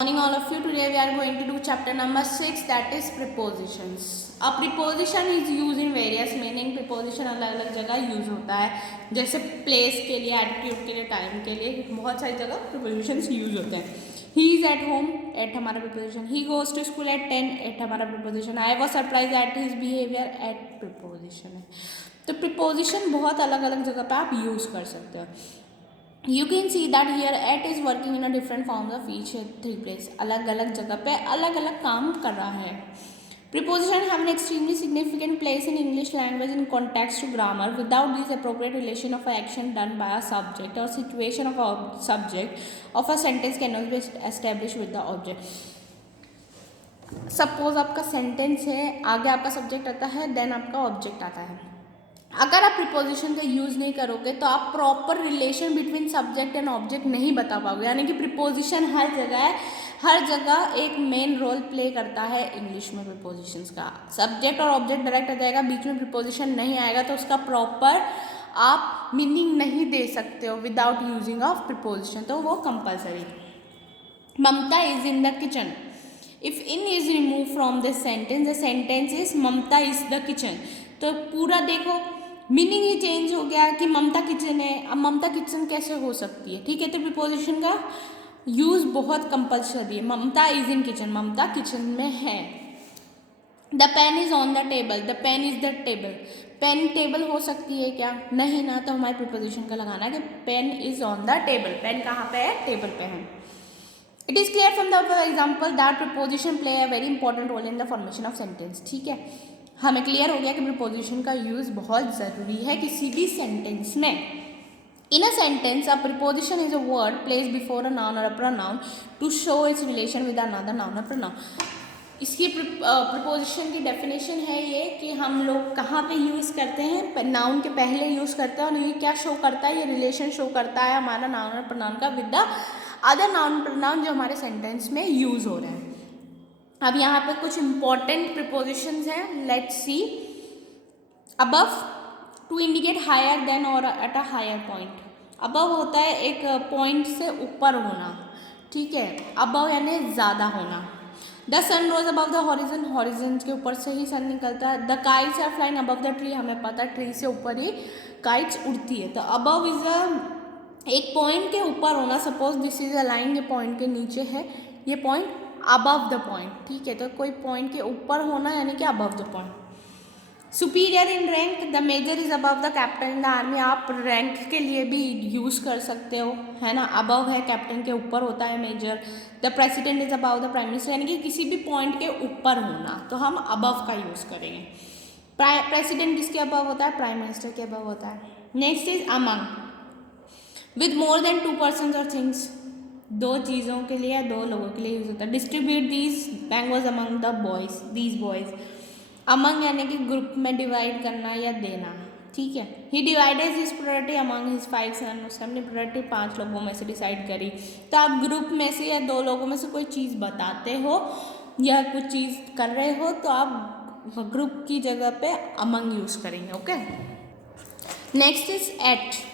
Morning all of you. Today we are going to do chapter number 6, that is prepositions. A preposition is used in various meaning. preposition अलग अलग जगह use होता है, जैसे place के लिए, attitude के लिए, टाइम के लिए, बहुत सारी जगह prepositions यूज होते हैं. He is at home, at हमारा preposition. He goes to school at 10, at हमारा preposition. I was surprised at his behavior, at preposition है. तो preposition बहुत अलग अलग जगह पे आप यूज कर सकते हो. You can see that here at is working in a different forms of each three place. अलग अलग जगह पे अलग अलग काम कर रहा है. Preposition have an extremely significant place in English language in context to grammar. Without this appropriate relation of action done by a subject or situation of a subject of a sentence cannot be established with the object. Suppose आपका sentence है, आगे आपका subject आता है, then आपका object आता है. अगर आप प्रीपोजिशन का यूज़ नहीं करोगे तो आप proper relation between subject and object नहीं बता पाओगे. यानी कि प्रीपोजिशन हर जगह है, हर जगह एक मेन रोल प्ले करता है इंग्लिश में प्रीपोजिशंस का. सब्जेक्ट और ऑब्जेक्ट डायरेक्ट आ जाएगा, बीच में प्रीपोजिशन नहीं आएगा तो उसका प्रॉपर आप मीनिंग नहीं दे सकते हो विदाउट यूजिंग ऑफ प्रीपोजिशन, तो वो compulsory. Mamta is in the kitchen. If in is remove from this sentence, the sentence is Mamta is the kitchen. तो पूरा देखो मीनिंग ही चेंज हो गया कि ममता किचन है. अब ममता किचन कैसे हो सकती है? ठीक है, तो प्रीपोजिशन का यूज़ बहुत कंपल्सरी है. Mamta is in kitchen, Mamta kitchen में है. The pen is on the table, the pen is the table. Pen table हो सकती है क्या? नहीं ना, तो हमारे प्रीपोजिशन का लगाना है कि pen is on the table. Pen कहाँ पे है? टेबल पे है. It is clear from the example that preposition play a very important role in the formation of sentence. ठीक है, हमें क्लियर हो गया कि प्रीपोजिशन का यूज़ बहुत ज़रूरी है किसी भी सेंटेंस में. In a sentence a preposition is a word place before a noun or a pronoun to show its relation with another noun or pronoun. इसकी प्रीपोजिशन की डेफिनेशन है ये कि हम लोग कहाँ पे यूज़ करते हैं, नाउन के पहले यूज़ करते हैं और ये क्या शो करता है, ये रिलेशन शो करता है हमारा नाउन और प्रोनाउन का with the other noun pronoun जो हमारे सेंटेंस में यूज़ हो रहे हैं. अब यहाँ पे कुछ इंपॉर्टेंट प्रीपोजिशंस हैं. Let's see. Above, to indicate higher than or at a higher point. Above होता है एक पॉइंट से ऊपर होना. ठीक है, अबव यानी ज़्यादा होना. The sun rose above the horizon, horizon के ऊपर से ही सन निकलता है. The kites are flying above the tree, हमें पता है ट्री से ऊपर ही काइट्स उड़ती है. तो अबव इज अ एक पॉइंट के ऊपर होना. Suppose this is a line, ये पॉइंट के नीचे है, ये पॉइंट अबव द पॉइंट. ठीक है, तो कोई पॉइंट के ऊपर होना यानी कि above the point. Superior in rank, the major is above the captain in the army. आप रैंक के लिए भी यूज़ कर सकते हो, है ना. अबव है, कैप्टन के ऊपर होता है major. The president is above the prime minister, यानी कि किसी भी पॉइंट के ऊपर होना, तो हम अबव का यूज़ करेंगे. प्रेसिडेंट किसके अबव होता है? प्राइम मिनिस्टर के अबव होता है. Next is among, with more than 2 persons और थिंग्स. दो चीज़ों के लिए या दो लोगों के लिए यूज होता है. Distribute these mangoes among the boys, these boys. Among यानी कि ग्रुप में डिवाइड करना या देना. ठीक है. He divided his property among his 5 son, उसने अपनी प्रोपर्टी 5 लोगों में से डिसाइड करी. तो आप ग्रुप में से या दो लोगों में से कोई चीज़ बताते हो या कुछ चीज़ कर रहे हो तो आप ग्रुप की जगह पे अमंग यूज़ करेंगे. Okay. Next is at.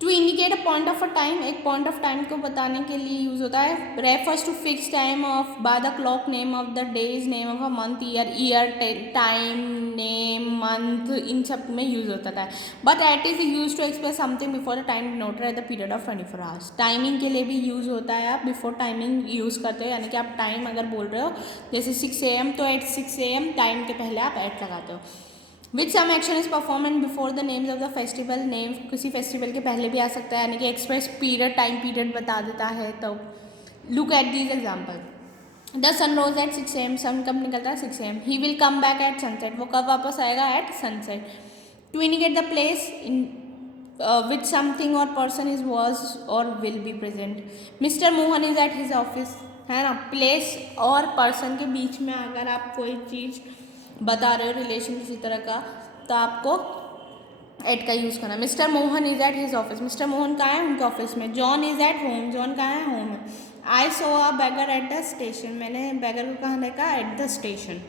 To indicate a point of a time, एक पॉइंट ऑफ टाइम को बताने के लिए यूज़ होता है. Refers to fix time of by the clock, name of the days, name of a month, year, time, name, month, इन सब में यूज़ होता है. But at is use to express something before the time noted at the period of 24 hours. Timing के लिए भी use होता है. आप बिफोर टाइमिंग यूज़ करते हो, यानी कि आप टाइम अगर बोल रहे हो जैसे 6 AM, तो एट 6 AM टाइम के पहले आप एट लगाते हो. Which some action is performed before the names of the festival, name किसी फेस्टिवल के पहले भी आ सकता है, यानी कि एक्सप्रेस पीरियड, टाइम पीरियड बता देता है. तो look at these example. The sun rose at 6 AM, sun कब निकलता है? 6 AM. He will come back at sunset, वो कब वापस आएगा? At sunset. To indicate the place in which something or person is was or will be present. Mister Mohan is at his office, है ना. Place और पर्सन के बीच में अगर आप कोई चीज़ बता रहे हो, रिलेशन किसी तरह का, तो आपको एट का यूज़ करना. Mister Mohan is at his office, mister Mohan कहाँ है? उनके ऑफिस में. John is at home, John कहाँ है? होम में. I saw a beggar at the station, मैंने बैगर को कहाँ देखा? At the station.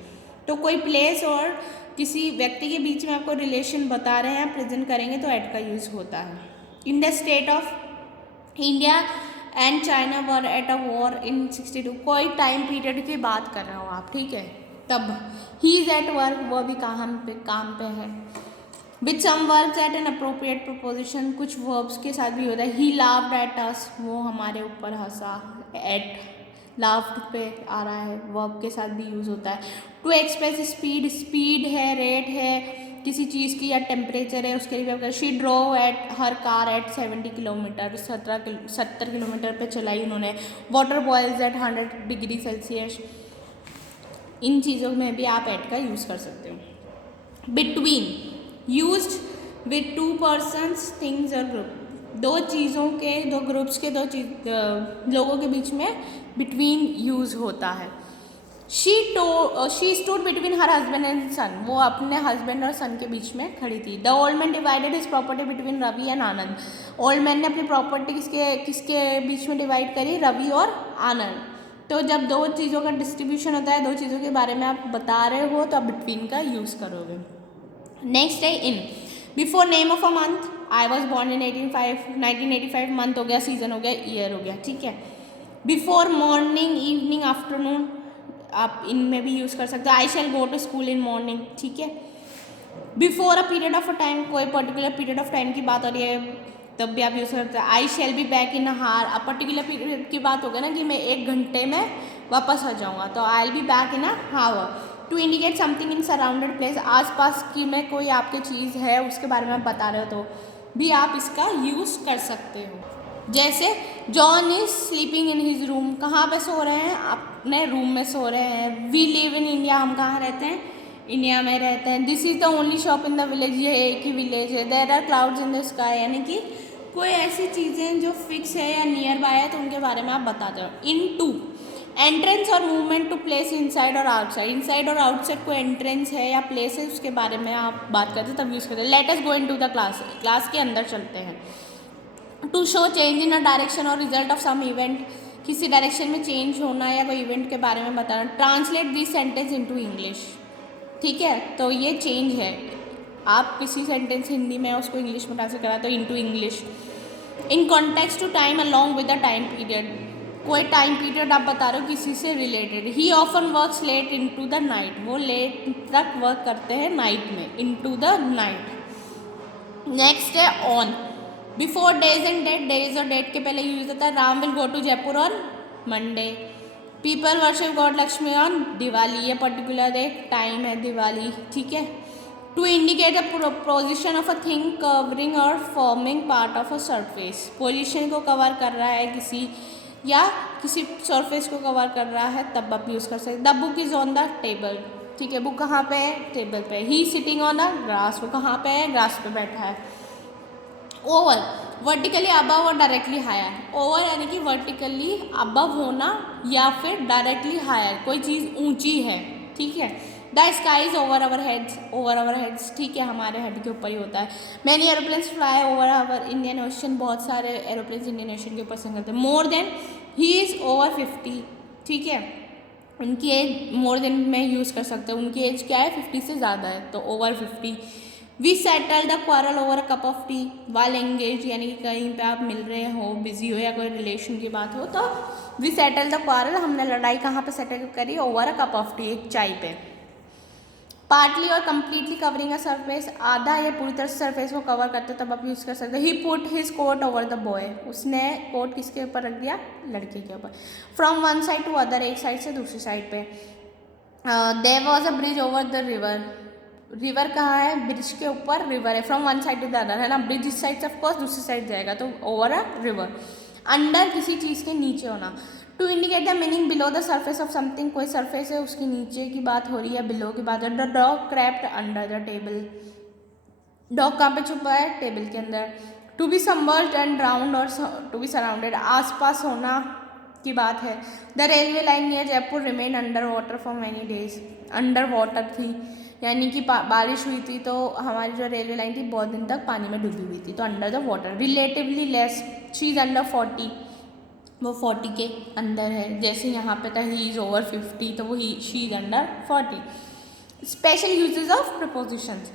तो कोई प्लेस और किसी व्यक्ति के बीच में आपको रिलेशन बता रहे हैं, प्रेजेंट करेंगे तो एट का यूज़ होता है. In the state of India and China were at a war in 62, कोई टाइम पीरियड की बात कर रहे हो आप, ठीक है, तब। ही इज एट वर्क, वो भी काम पे है। With some verbs at an appropriate preposition, कुछ वर्ब्स के साथ भी होता है। ही लाफ्ड एट अस, वो हमारे ऊपर हंसा। एट लाफ्ड पे आ रहा है, वर्ब के साथ भी यूज होता है। टू एक्सप्रेस स्पीड, स्पीड है, रेट है किसी चीज़ की, या टेम्परेचर है, उसके लिए। She drove at her car at 70 kilometre, 70 kilometre पे चलाई उन्होंने। Water boils at 100 degree Celsius. इन चीज़ों में भी आप एट का यूज़ कर सकते हो। Between, used with to persons, things और ग्रुप, दो चीज़ों के, दो ग्रुप्स के, लोगों के बीच में बिटवीन यूज होता है। She stood between her husband and son, वो अपने हस्बैंड और सन के बीच में खड़ी थी। The old man divided his property between Ravi and Anand, old man ने अपनी प्रॉपर्टी किसके बीच में डिवाइड करी, रवि और आनंद। तो जब दो चीज़ों का डिस्ट्रीब्यूशन होता है, दो चीज़ों के बारे में आप बता रहे हो, तो आप बिटवीन का यूज़ करोगे। नेक्स्ट है in. Before name of a month, I was born in 1985, month हो गया, सीजन हो गया, ईयर हो गया, ठीक है। बिफोर मॉर्निंग, इवनिंग, आफ्टरनून, आप इनमें भी यूज़ कर सकते हो। I shall go to school in morning, ठीक है। Before a period of a time, कोई पर्टिकुलर पीरियड ऑफ टाइम की बात हो रही है, तब भी आप यूज़ कर सकते हैं। आई शैल बी बैक इन अ हार, अ पर्टिकुलर पीरियड की बात होगी ना कि मैं 1 घंटे में वापस आ जाऊँगा, तो I will be back in a hour. To indicate something in surrounded place, आसपास की में कोई आपकी चीज़ है, उसके बारे में आप बता रहे हो, तो भी आप इसका यूज़ कर सकते हो। जैसे John is sleeping in his room, कहाँ पे सो रहे हैं, अपने रूम में सो रहे हैं। वी लिव इन इंडिया, हम कहाँ रहते हैं, इंडिया में रहते हैं। This is the only shop in the village, ये एक ही विलेज है। There are clouds in the sky, यानी कि कोई ऐसी चीज़ें जो फिक्स है या नियर बाय है, तो उनके बारे में आप बताते हो। इन टू, एंट्रेंस और मूवमेंट टू प्लेस इनसाइड और आउटसाइड, इनसाइड और आउटसाइड कोई एंट्रेंस है या प्लेस है, उसके बारे में आप बात करते हो, तब यूज़ करते हैं। Let us go into the class, class के अंदर चलते हैं। To show change in a direction or result of some event, किसी डायरेक्शन में चेंज होना या कोई इवेंट के बारे में बताना। Translate this sentence into English, ठीक है, तो ये चेंज है, आप किसी सेंटेंस हिंदी में उसको इंग्लिश में ट्रांसलेट करा तो into English. In context to time along with the time period, कोई टाइम पीरियड आप बता रहे हो किसी से related. He often works late into the night, वो लेट तक वर्क करते हैं नाइट में, इनटू द नाइट। नेक्स्ट है on. Before days and date, days और डेट के पहले यूज होता है। Ram will go to Jaipur on Monday. People worship god Lakshmi on Diwali, ये पर्टिकुलर एक टाइम है दिवाली, ठीक है। To indicate the position of a thing covering or forming part of a surface, position को कवर कर रहा है किसी, या किसी सरफेस को कवर कर रहा है, तब आप यूज़ कर सकते। The book is on the table, ठीक है, बुक कहाँ पे है, टेबल पे। ही सिटिंग ऑन द ग्रास, वो कहाँ पे है, ग्रास पे बैठा है। ओवर, वर्टिकली अबव और डायरेक्टली हायर। ओवर यानी कि वर्टिकली अबव होना या फिर डायरेक्टली हायर, कोई चीज़ ऊंची है, ठीक है। The sky is over our heads, over our heads, ठीक है, हमारे हेड के ऊपर ही होता है। Many aeroplanes fly over our Indian ocean, बहुत सारे एरोप्लेन्स इंडियन ओशन के ऊपर संग करते हैं। More than, he is over 50, ठीक है, उनकी एज मोर देन में यूज़ कर सकते हैं, उनकी एज क्या है, 50 से ज़्यादा है, तो over 50। We settle the quarrel over a cup of tea वाल एंगेज, यानी कि कहीं पे आप मिल रहे हो, बिजी हो, या कोई रिलेशन की बात हो, तो वी सेटल द क्वारल, हमने लड़ाई कहाँ पे सेटल करी, over a cup of T, एक चाय पे। पार्टली और कम्प्लीटली कवरिंग अ सरफेस, आधा या पूरी तरह से सरफेस को कवर करते, तब आप यूज़ कर सकते हो। He put his coat over the boy, उसने कोट किसके ऊपर रख दिया, लड़के के ऊपर। From one side to other, एक साइड से दूसरी साइड पे। There was a bridge over the river, river कहाँ है, ब्रिज के ऊपर रिवर है। From one side to the other, है ना, ब्रिज इस साइड से ऑफकोर्स दूसरी साइड जाएगा, तो ओवर अ रिवर। अंडर, किसी चीज़ के नीचे होना। To indicate the meaning below the surface of something, कोई सरफेस है उसके नीचे की बात हो रही है, बिलो की बात हो रही है। The dog crept under the table, dog कहाँ पे छुपा है, टेबल के अंदर। To be submerged and drowned or to be surrounded, आसपास होना की बात है। The railway line near Jaipur remain under water for many days, under water थी, यानी कि बारिश हुई थी, तो हमारी जो रेलवे लाइन थी बहुत दिन तक पानी में डूबी हुई थी, तो under the water. Relatively less, she is under 40, वो 40 के अंदर है, जैसे यहाँ पे था ही इज़ ओवर 50, तो वो ही she is under 40। Special uses of prepositions,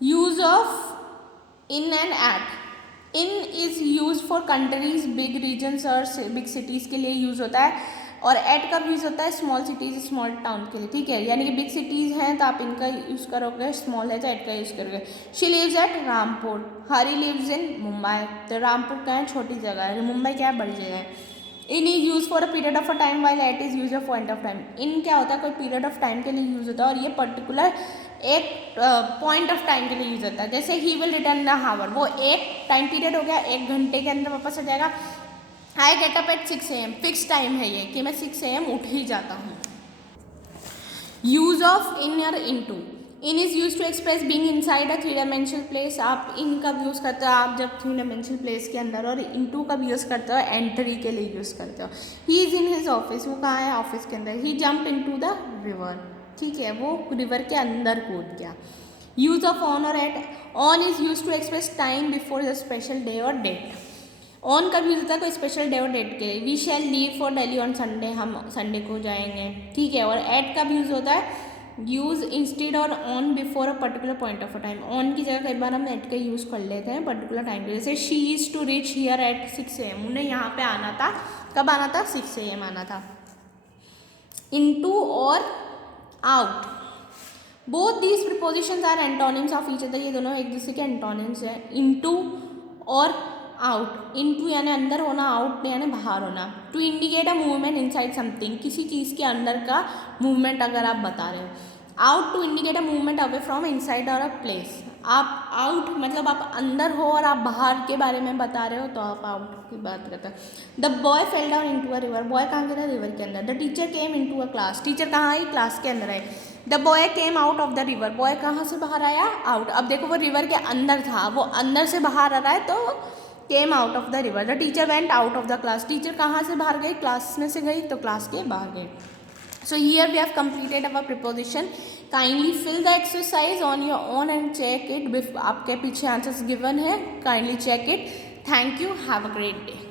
use of in and at, in is use for countries, big regions or big cities के लिए यूज़ होता है, और एट का यूज़ होता है स्मॉल सिटीज़, स्मॉल टाउन के लिए, ठीक है। यानी कि बिग सिटीज़ हैं तो आप इनका यूज़ करोगे, स्मॉल है तो एट का यूज़ करोगे। She lives at Rampur, Hari lives in Mumbai. तो रामपुर क्या है, छोटी जगह है, मुंबई क्या है, बड़ी जगह है। In is use for a period of a time while at is use a point of time. In क्या होता है, कोई पीरियड ऑफ टाइम के लिए यूज होता है, और ये पर्टिकुलर एक पॉइंट ऑफ टाइम के लिए यूज होता है। जैसे ही विल रिटर्न इन हावर, वो एक टाइम पीरियड हो गया, 1 घंटे के अंदर वापस आ जाएगा। I get up at 6 AM, fix time है ये कि मैं 6 AM उठ ही जाता हूँ। यूज ऑफ इन और into, in is use to express being inside a 3 dimensional place. आप इन कब यूज़ करते हो, आप जब 3 डायमेंशनल प्लेस के अंदर, और इनटू कब यूज़ करते हो, एंट्री के लिए यूज़ करते हो। He is in his office, वो कहाँ है, ऑफिस के अंदर। He jump into the river, ठीक है, वो रिवर के अंदर कूद गया। यूज ऑफ ऑन और at, on is use to express time before the special day और डेट। ऑन कब यूज होता है, कोई स्पेशल डे और डेट के लिए। We shall leave for Delhi on Sunday, हम संडे को जाएंगे, ठीक है। और एट कब यूज होता है, यूज इंस्टेड और on before a particular point of a time. On की जगह कई बार हम एट का यूज़ कर लेते हैं पर्टिकुलर टाइम पे। जैसे she is to reach here at 6 AM, उन्हें यहाँ पे आना था, कब आना था, 6 AM आना था। इनटू और out, both these prepositions are antonyms of each other, ये दोनों एक दूसरे के एंटोनिम्स हैं। इनटू और आउट, इनटू यानी अंदर होना, आउट यानी बाहर होना। To indicate a movement inside something, किसी चीज़ के अंदर का मूवमेंट अगर आप बता रहे हो। Out to indicate a movement away from inside और अ प्लेस, आप आउट मतलब आप अंदर हो और आप बाहर के बारे में बता रहे हो तो आप आउट की बात करते हैं। The boy fell down into a river, boy कहाँ गिरा, रिवर के अंदर। The teacher came into a class, teacher कहाँ आई, क्लास के अंदर आई। The boy came out of the river, boy कहाँ से बाहर आया, आउट। अब देखो वो रिवर के अंदर था, वो अंदर से बाहर आ रहा है तो केम out of the river. The teacher went out of the class, teacher कहाँ से बाहर गई, क्लास में से गई तो क्लास के बाहर गई। So here we have completed our preposition. Kindly fill the exercise on your own and check it. आपके पीछे answers given है, kindly check it. Thank you. Have a great day.